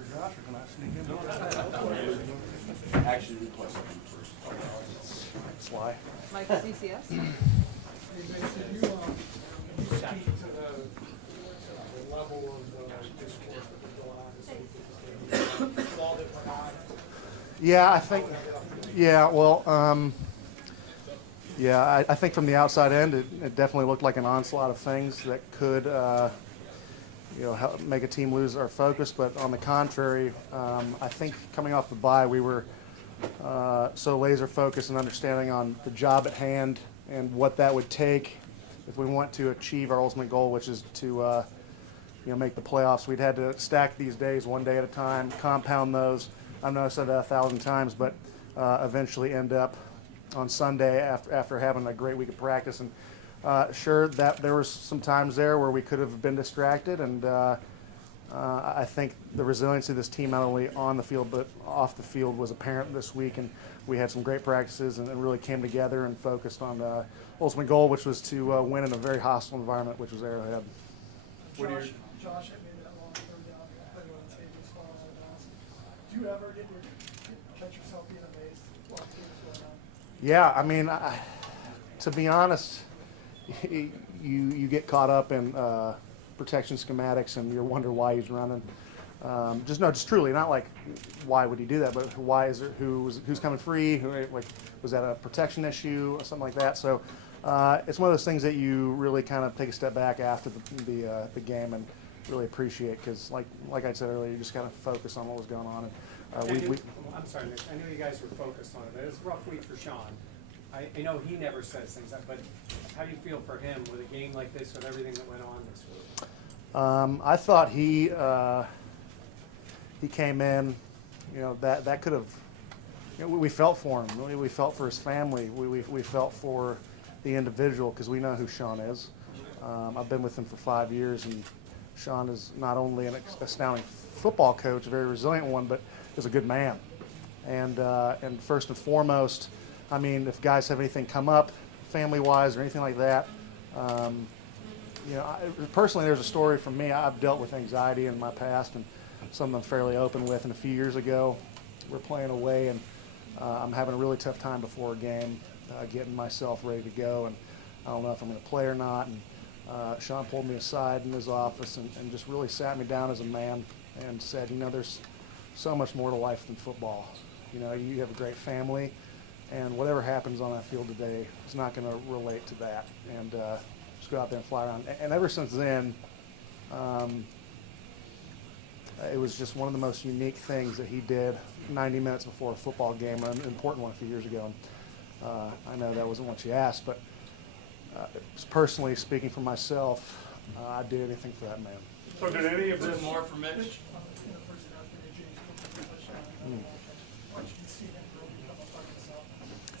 for Josh, or can I sneak in? Actually, request something first. Sly. Mike, CCS? Hey, Mason, you speak to the level of discourse that could go on this week at this game. All different odds. Yeah, I think. Yeah, well, yeah, I think from the outside end, it definitely looked like an onslaught of things that could, help make a team lose our focus. But on the contrary, I think coming off the bye, we were so laser focused and understanding on the job at hand and what that would take if we want to achieve our ultimate goal, which is to make the playoffs. We'd had to stack these days one day at a time, compound those. I know I said that 1,000 times, but eventually end up on Sunday after having a great week of practice. And sure, that there was some times there where we could have been distracted, and I think the resiliency of this team, not only on the field but off the field, was apparent this week. And we had some great practices and really came together and focused on the ultimate goal, which was to win in a very hostile environment, which was Arrowhead. Josh, I made that long third down. Put you on the table as far as do you ever catch yourself being amazed while the game is going on? Yeah, I mean, to be honest, you get caught up in protection schematics and you wonder why he's running. Just truly, not like why would he do that, but why is there who's coming free? Was that a protection issue or something like that? So it's one of those things that you really kind of take a step back after the game and really appreciate, because like I said earlier, you just got to focus on what was going on. And, I'm sorry, Mitch. I know you guys were focused on it, but it was a rough week for Sean. I know he never says things, but how do you feel for him with a game like this, with everything that went on this week? I thought he came in, that could have, we felt for him. We felt for his family. We felt for the individual, because we know who Sean is. I've been with him for 5 years, and Sean is not only an astounding football coach, a very resilient one, but is a good man. And first and foremost, I mean, if guys have anything come up, family-wise or anything like that, personally, there's a story from me. I've dealt with anxiety in my past, and something I'm fairly open with. And a few years ago, we're playing away, and I'm having a really tough time before a game, getting myself ready to go, and I don't know if I'm going to play or not. And Sean pulled me aside in his office and just really sat me down as a man and said, there's so much more to life than football. You have a great family, and whatever happens on that field today is not going to relate to that. And just go out there and fly around. And ever since then, it was just one of the most unique things that he did 90 minutes before a football game, an important one a few years ago. And I know that wasn't what you asked, but personally speaking for myself, I'd do anything for that man. So did any of this more for Mitch?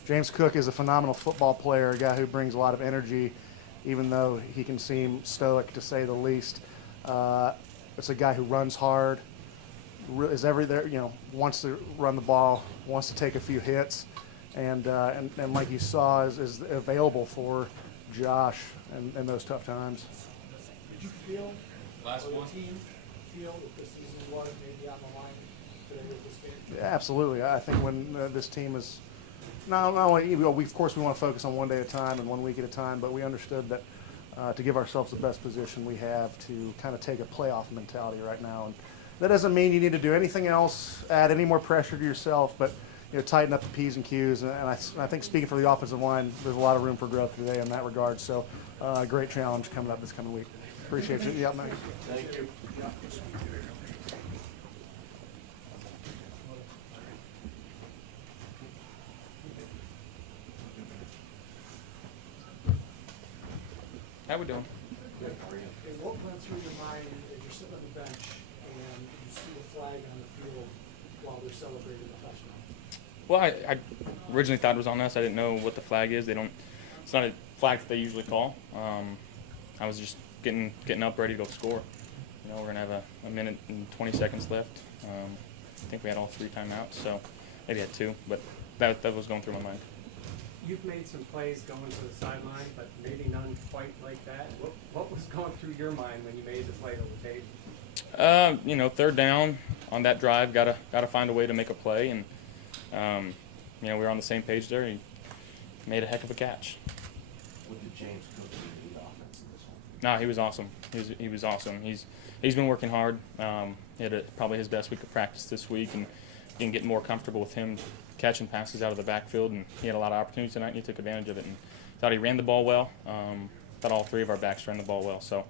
James Cook is a phenomenal football player, a guy who brings a lot of energy, even though he can seem stoic to say the least. It's a guy who runs hard, is wants to run the ball, wants to take a few hits, and like you saw, is available for Josh in those tough times. Did you feel, the team feel that this season was maybe on the line today with this game? Yeah, absolutely. I think when this team is not only, of course we want to focus on one day at a time and 1 week at a time, but we understood that to give ourselves the best position we have to kind of take a playoff mentality right now. And that doesn't mean you need to do anything else, add any more pressure to yourself, but tighten up the P's and Q's. And I think speaking for the offensive line, there's a lot of room for growth today in that regard. So great challenge coming up this coming week. Appreciate you. Yeah, thanks. Thank you. How we doing? Hey, what went through your mind as you're sitting on the bench and you see the flag on the field while they're celebrating the touchdown? Well, I originally thought it was on us. I didn't know what the flag is. It's not a flag that they usually call. I was just getting up ready to go score. We're gonna have a minute and 20 seconds left. I think we had all 3 timeouts, so maybe had 2, but that was going through my mind. You've made some plays going to the sideline, but maybe none quite like that. What was going through your mind when you made the play to the tape? 3rd down. on that drive, gotta find a way to make a play, and we were on the same page there. He made a heck of a catch. What did James Cook do to the offense in this one? No, he was awesome. He was awesome. He's been working hard. He had probably his best week of practice this week, and getting more comfortable with him catching passes out of the backfield. And he had a lot of opportunities tonight, and he took advantage of it. And thought he ran the ball well. Thought all three of our backs ran the ball well. So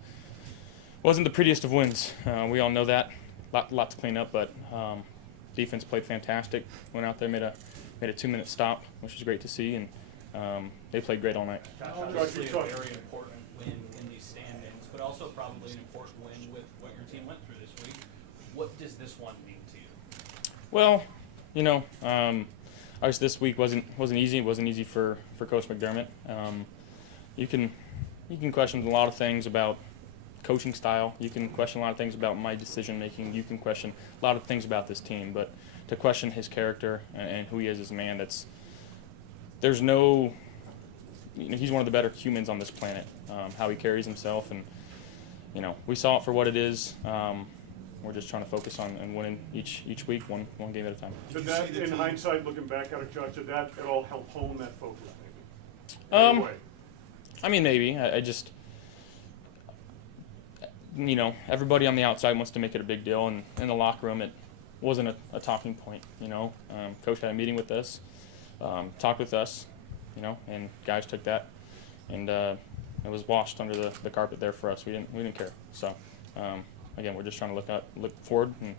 wasn't the prettiest of wins. We all know that. Lot to clean up, but defense played fantastic. Went out there, made a 2-minute stop, which was great to see, and they played great all night. Josh, obviously a very important win in these standings, but also probably an important win with what your team went through this week. What does this one mean to you? Well, obviously this week wasn't easy. It wasn't easy for Coach McDermott. You can question a lot of things about coaching style. You can question a lot of things about my decision making. You can question a lot of things about this team, but to question his character and who he is as a man, there's no. He's one of the better humans on this planet. How he carries himself, and we saw it for what it is. We're just trying to focus on winning each week, one game at a time. Did that, in hindsight, looking back at it, Judge, did that at all help hone that focus, maybe? Anyway. I mean, maybe. I just, everybody on the outside wants to make it a big deal, and in the locker room, it wasn't a talking point. Coach had a meeting with us, talked with us, and guys took that, and it was washed under the carpet there for us. We didn't care. So, again, we're just trying to look forward and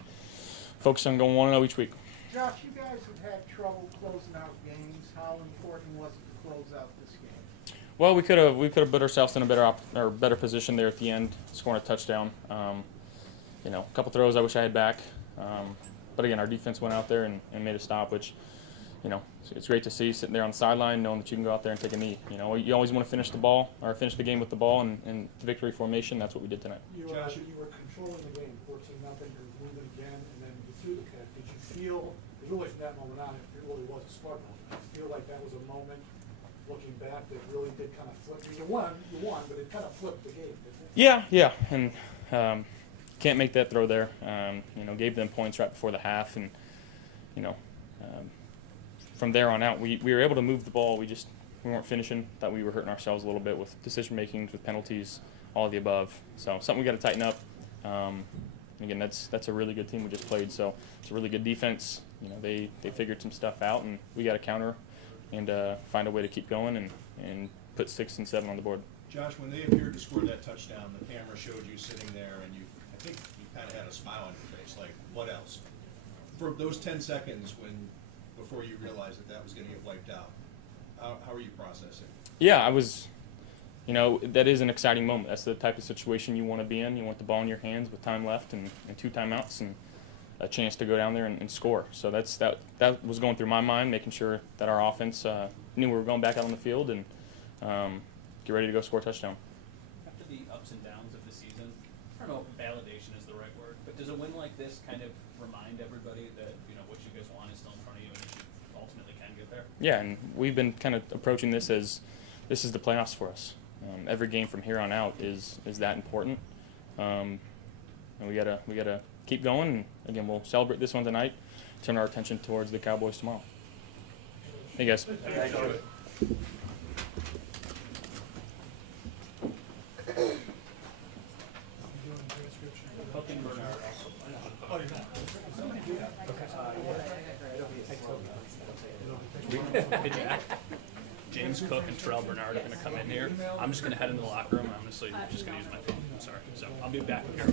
focus on going 1-0 each week. Josh, you guys have had trouble closing out games. How important was it to close out this game? Well, we could have put ourselves in a better position there at the end, scoring a touchdown. A couple throws I wish I had back, but again, our defense went out there and made a stop, which it's great to see sitting there on the sideline, knowing that you can go out there and take a knee. You always want to finish the game with the ball and victory formation. That's what we did tonight. You were controlling the game, 14-0. You're moving again, and then you threw the pick. Did you feel? Really, from that moment on, it really was a smart moment. Did you feel like that was a moment, looking back, that really did kind of flip? You won, but it kind of flipped the game, didn't it? Yeah, and can't make that throw there. Gave them points right before the half, and from there on out, we were able to move the ball. We weren't finishing. Thought we were hurting ourselves a little bit with decision making, with penalties, all of the above. So something we got to tighten up. Again, that's a really good team we just played. So it's a really good defense. They figured some stuff out, and we got to counter and find a way to keep going and put 6 and 7 on the board. Josh, when they appeared to score that touchdown, the camera showed you sitting there, and I think you kind of had a smile on your face. Like, what else? For those 10 seconds before you realized that was going to get wiped out, how are you processing? Yeah, I was. That is an exciting moment. That's the type of situation you want to be in. You want the ball in your hands with time left and 2 timeouts and a chance to go down there and score. So that was going through my mind, making sure that our offense knew we were going back out on the field and get ready to go score a touchdown. After the ups and downs of the season, I don't know if validation is the right word, but does a win like this kind of remind everybody that what you guys want is still in front of you and you ultimately can get there? Yeah, and we've been kind of approaching this as this is the playoffs for us. Every game from here on out is that important, and we gotta keep going. And again, we'll celebrate this one tonight. Turn our attention towards the Cowboys tomorrow. Hey guys. Thank you. James Cook and Terrell Bernard are going to come in here. I'm just going to head into the locker room. I'm honestly just going to use my phone. I'm sorry. So I'll be back here.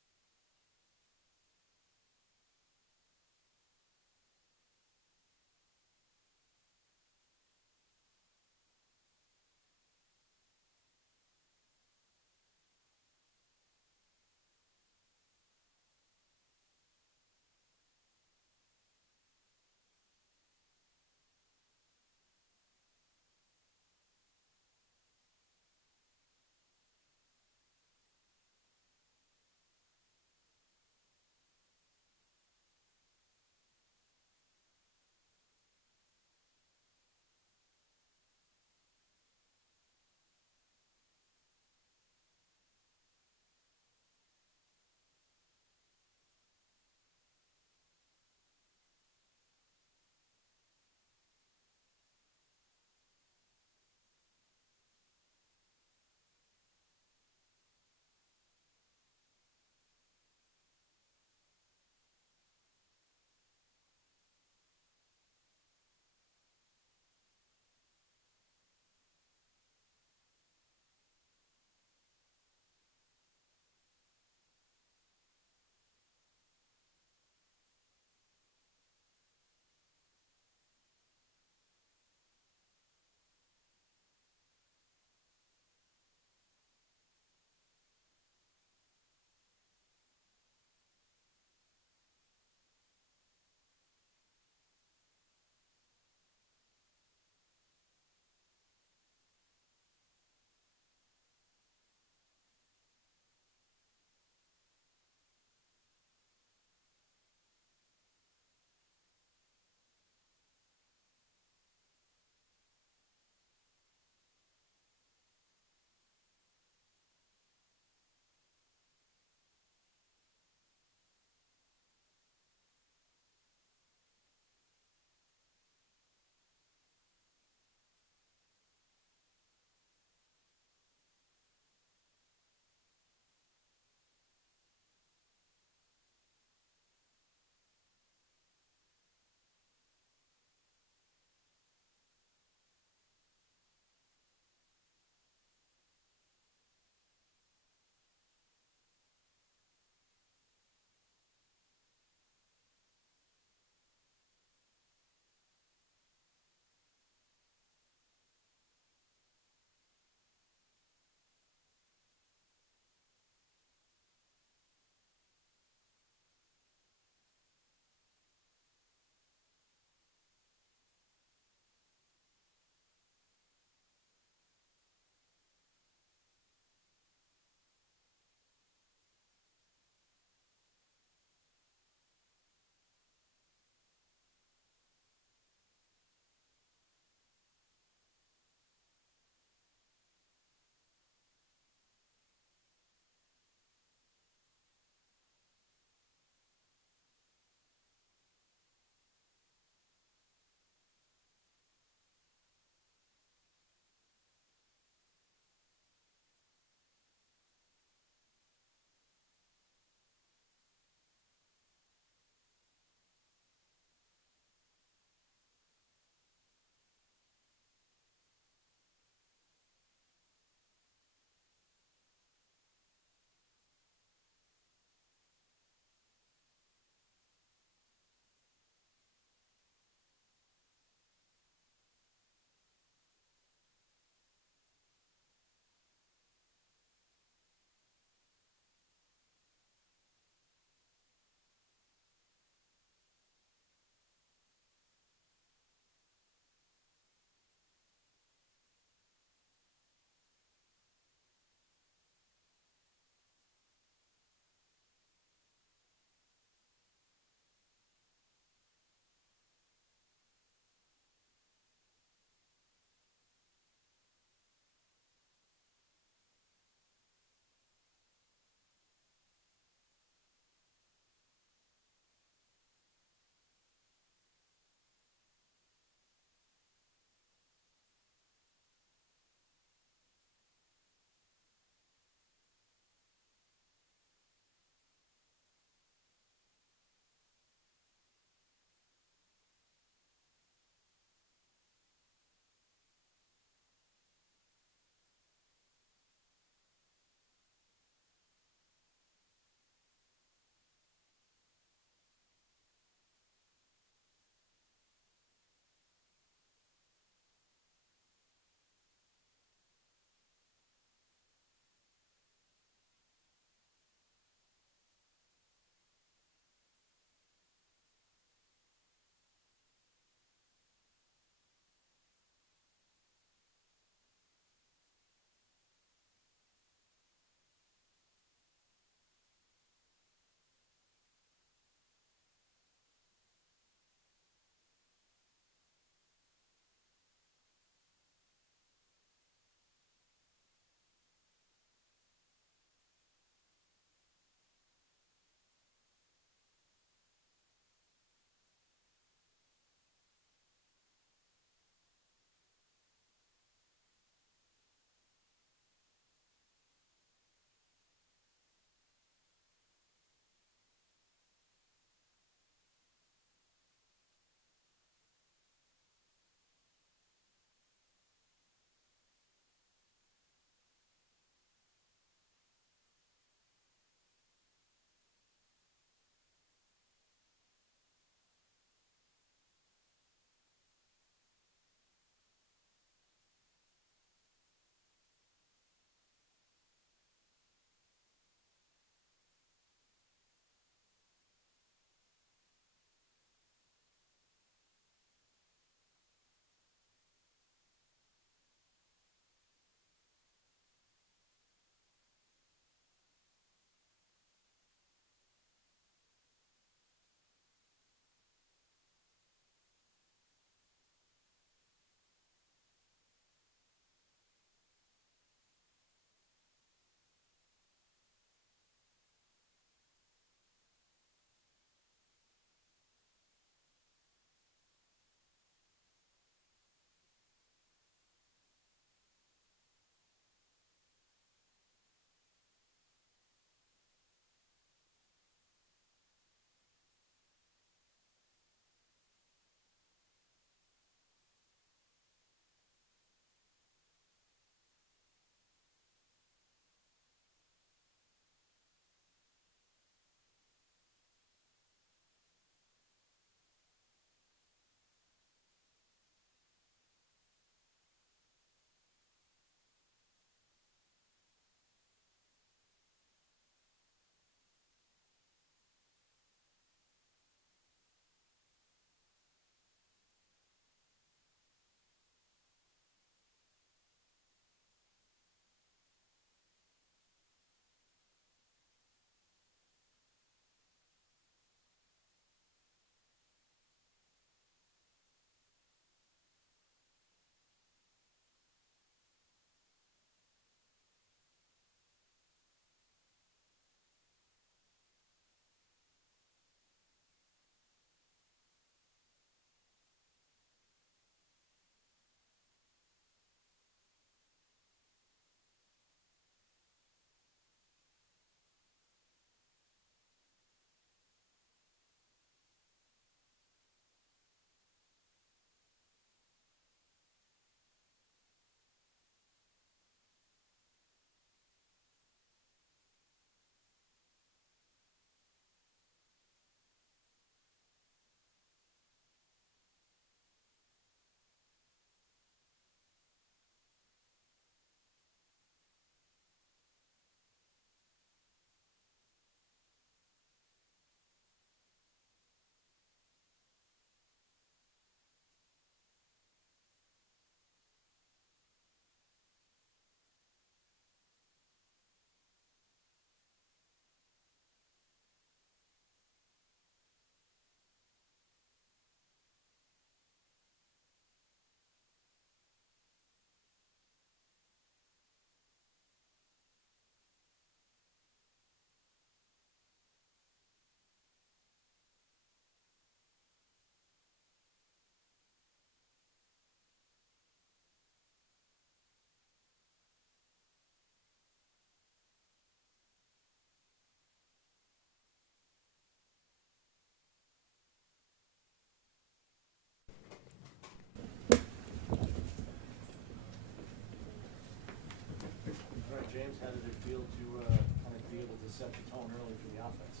set the tone early for the offense?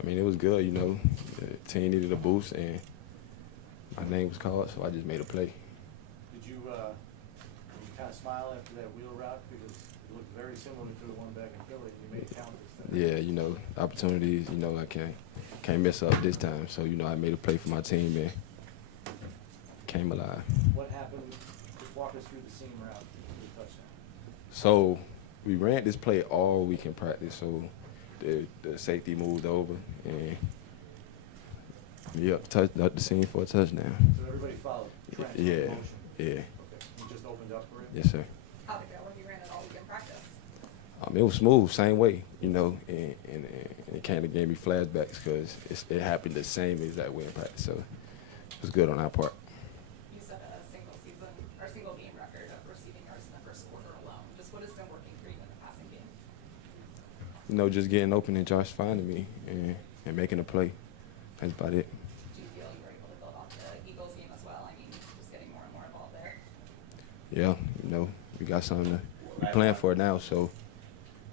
I mean, it was good, you know. The team needed a boost, and my name was called, so I just made a play. Did you kind of smile after that wheel route because it looked very similar to the one back in Philly? You made it count this time. Yeah, you know, opportunities, you know, I can't mess up this time. So, you know, I made a play for my team and came alive. What happened? Just walk us through the seam route to the touchdown. So we ran this play all week in practice. So the safety moved over and touched up the seam for a touchdown. So everybody followed? Trent, Yeah, motion. yeah, Okay. You just opened up for it? yes, sir. How'd it go when you ran it all week in practice? It was smooth, same way, you know, and it kind of gave me flashbacks because it happened the same exact way in practice. So it was good on our part. You set a single game record of receiving yards in the first quarter alone. Just what has been working for you in the passing game? You know, just getting open and Josh finding me and making a play. That's about it. Do you feel you were able to build off the Eagles game as well? I mean, just getting more and more involved there. Yeah, you know, we got something to be playing for now, so,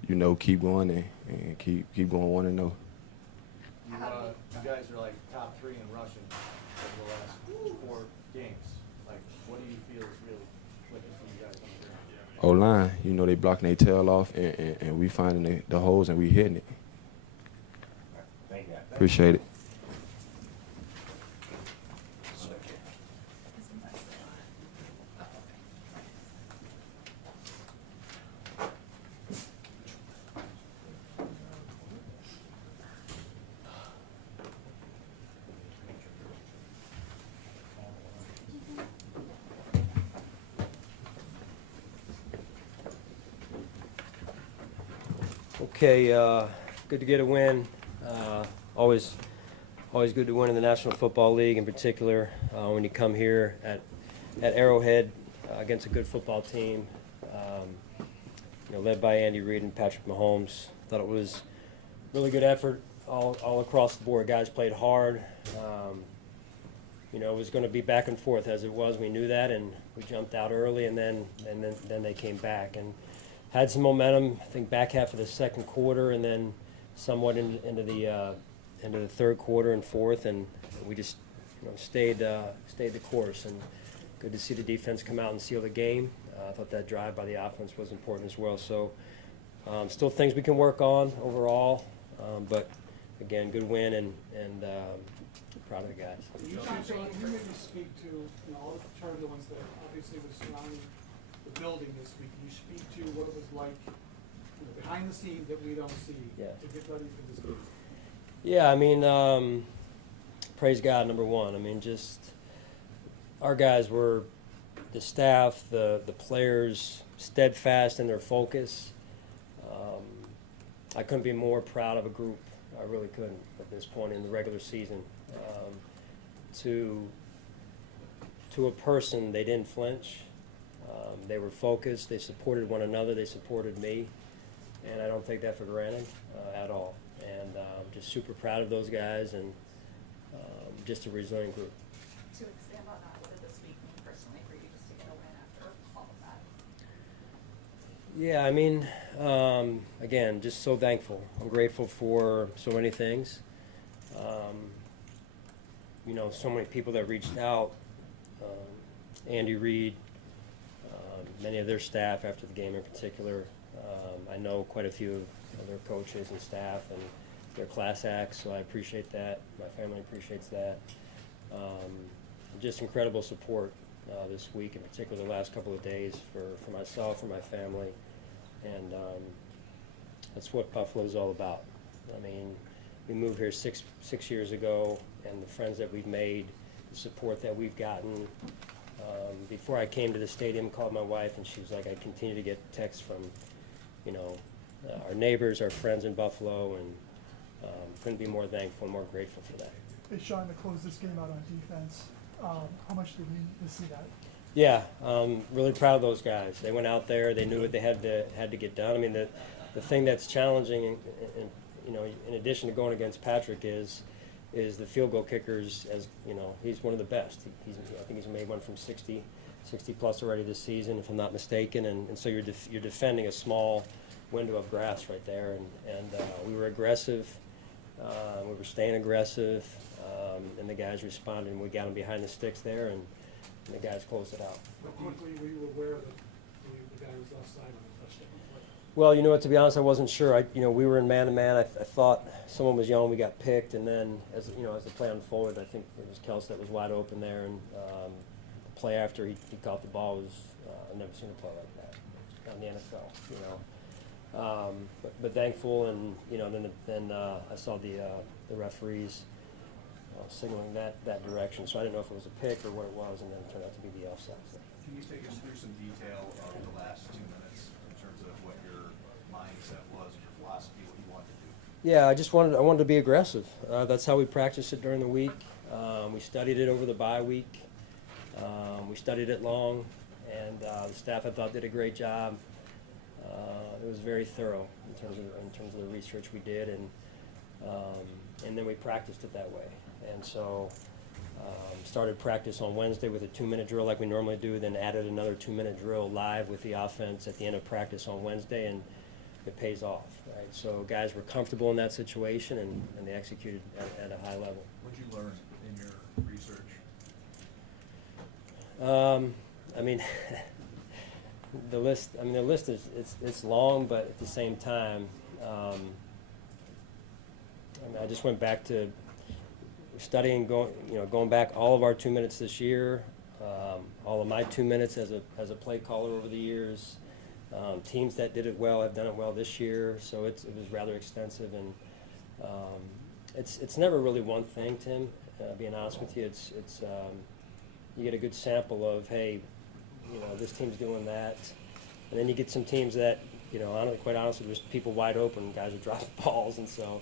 you know, keep going and keep going 1-0. You guys are like top 3 in rushing over the last 4 games. Like, what do you feel is really clicking for you guys on the ground? O-line, you know, they blocking their tail off and we finding the holes and we hitting it. Thank you. Appreciate it. Okay, good to get a win. Always good to win in the National Football League, in particular when you come here at Arrowhead against a good football team, led by Andy Reid and Patrick Mahomes. Thought it was really good effort all across the board. Guys played hard. It was going to be back and forth as it was. We knew that, and we jumped out early, and then they came back and had some momentum. I think back half of the second quarter, and then somewhat into the third quarter and fourth, and we just stayed the course. And good to see the defense come out and seal the game. I thought that drive by the offense was important as well. So still things we can work on overall, but again, good win and proud of the guys. Can you maybe speak to all the turbulence that obviously was surrounding the building this week? Can you speak to what it was like behind the scenes that we don't see to get ready for this game? Yeah, I mean, praise God, number one. I mean, just our guys were, the staff, the players, steadfast in their focus. I couldn't be more proud of a group. I really couldn't at this point in the regular season. To a person, they didn't flinch. They were focused. They supported one another. They supported me, and I don't take that for granted at all. And I'm just super proud of those guys and just a resilient group. To expand on that, what did this week mean personally for you just to get a win after all of that? Yeah, I mean, again, just so thankful. I'm grateful for so many things. So many people that reached out. Andy Reid, many of their staff after the game in particular. I know quite a few of their coaches and staff and their class acts, so I appreciate that. My family appreciates that. Just incredible support this week, in particular the last couple of days for myself, for my family, and that's what Buffalo's all about. I mean, we moved here six years ago, and the friends that we've made, the support that we've gotten. Before I came to the stadium, called my wife, and she was like, I continue to get texts from, our neighbors, our friends in Buffalo, and couldn't be more thankful and more grateful for that. Hey, Sean, to close this game out on defense, how much did we need to see that? Yeah, really proud of those guys. They went out there. They knew what they had to get done. I mean, the thing that's challenging, in addition to going against Patrick, is the field goal kickers. As he's one of the best. I think he's made one from 60 plus already this season, if I'm not mistaken. And so you're defending a small window of grass right there, and we were aggressive. We were staying aggressive, and the guys responded, and we got them behind the sticks there, and the guys closed it out. How quickly were you aware that the guy was offside on the touchdown play? Well, you know what, to be honest, I wasn't sure. We were in man-to-man. I thought someone was yelling, we got picked, and then as the play unfolded, I think it was Kels that was wide open there, and the play after he caught the ball was, I've never seen a play like that in the NFL, But thankful, and then I saw the referees signaling that direction, so I didn't know if it was a pick or what it was, and then it turned out to be the offside. Can you take us through some detail of the last 2 minutes in terms of what your mindset was, your philosophy, what you wanted to do? Yeah, I wanted to be aggressive. That's how we practiced it during the week. We studied it over the bye week. We studied it long, and the staff I thought did a great job. It was very thorough in terms of the research we did, and then we practiced it that way. And so started practice on Wednesday with a 2-minute drill like we normally do, then added another 2-minute drill live with the offense at the end of practice on Wednesday, and it pays off, right? So guys were comfortable in that situation, and they executed at a high level. What did you learn in your research? The list is long, but at the same time, I just went back to studying, going back all of our 2 minutes this year, all of my 2 minutes as a play caller over the years. Teams that did it well have done it well this year, so it was rather extensive, and it's never really one thing, Tim. Being honest with you, it's you get a good sample of, hey, this team's doing that, and then you get some teams that, quite honestly, there's people wide open, guys are dropping balls, and so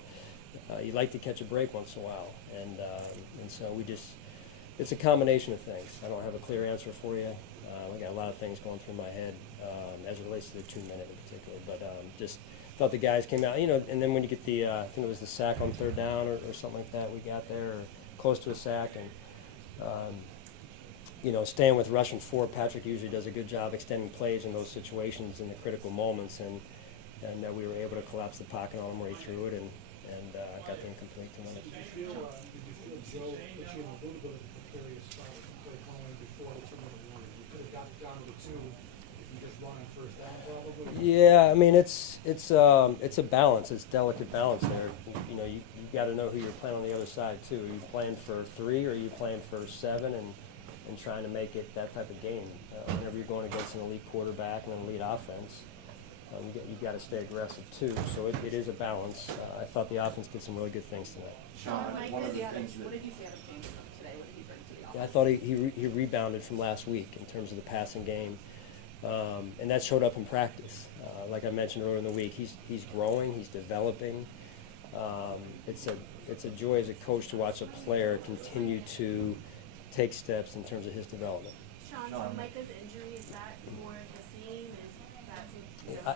you like to catch a break once in a while, and so it's a combination of things. I don't have a clear answer for you. I got a lot of things going through my head as it relates to the 2-minute in particular, but just thought the guys came out, and then when you get the, I think it was the sack on 3rd down or something like that we got there, or close to a sack, and staying with rushing 4, Patrick usually does a good job extending plays in those situations in the critical moments, and we were able to collapse the pocket on him where he threw it, and got the incomplete 2-minute. Did you feel Joe put you in a little bit of a precarious spot with the play calling before the 2-minute warning? You could have gotten down to the 2 if you just run on 1st down, probably. Yeah, it's a balance. It's delicate balance there. You got to know who you're playing on the other side too. Are you playing for 3 or are you playing for 7 and trying to make it that type of game? Whenever you're going against an elite quarterback and an elite offense, you've got to stay aggressive too. So it is a balance. I thought the offense did some really good things tonight. Sean, one of the things what did you see out of James today? What did he bring to the offense? Yeah, I thought he rebounded from last week in terms of the passing game, and that showed up in practice. Like I mentioned earlier in the week, he's growing, he's developing. It's a joy as a coach to watch a player continue to take steps in terms of his development. Sean, so Micah's injury, is that more of the same? I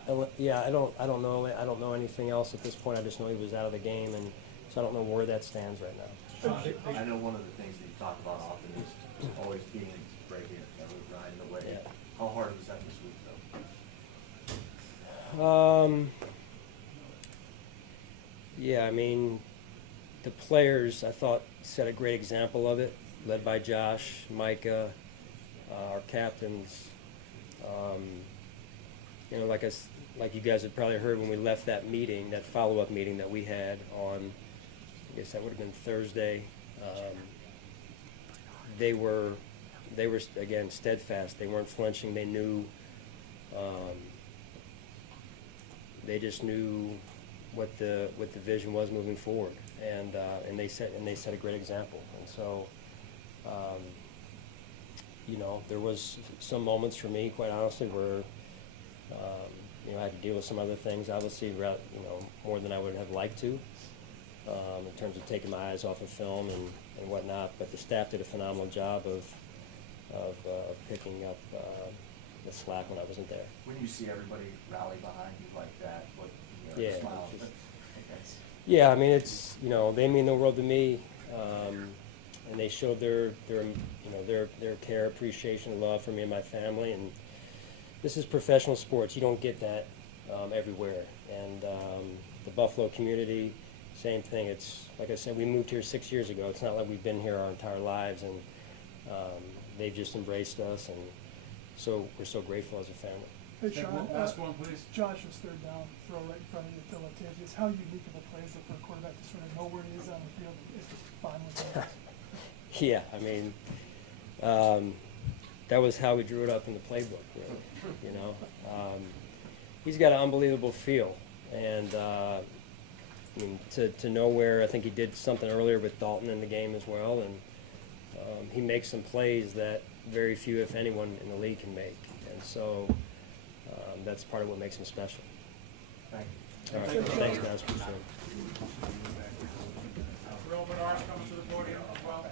don't know. I don't know anything else at this point. I just know he was out of the game, and so I don't know where that stands right now. Sean, I know one of the things that you talk about often is always being breaking it, riding the wave. Yeah. How hard was that this week, though? The players I thought set a great example of it, led by Josh, Micah, our captains. Like you guys had probably heard when we left that meeting, that follow-up meeting that we had on, I guess that would have been Thursday. They were again steadfast. They weren't flinching. They knew. They just knew what the vision was moving forward, and they set a great example. And so, there was some moments for me, quite honestly, where I had to deal with some other things, obviously, more than I would have liked to, in terms of taking my eyes off of film and whatnot. But the staff did a phenomenal job of picking up the slack when I wasn't there. When you see everybody rally behind you like that, Yeah, smile. Yeah, it's they mean the world to me, and they showed their care, appreciation, love for me and my family. And this is professional sports. You don't get that everywhere. And the Buffalo community, same thing. It's like I said, we moved here 6 years ago. It's not like we've been here our entire lives, and they've just embraced us, and so we're so grateful as a family. Hey, Sean, Last one, please. Josh's third down throw right in front of you, Phil Latavius. How unique of a play is it for a quarterback to sort of know where he is on the field and is fine with it? Yeah, I mean, that was how we drew it up in the playbook, really, you know. He's got an unbelievable feel, and I mean, to know where, I think he did something earlier with Dalton in the game as well, and he makes some plays that very few, if anyone, in the league can make, and so that's part of what makes him special. Thank you. All right, thanks guys, appreciate it. Real Menard's coming to the podium as well.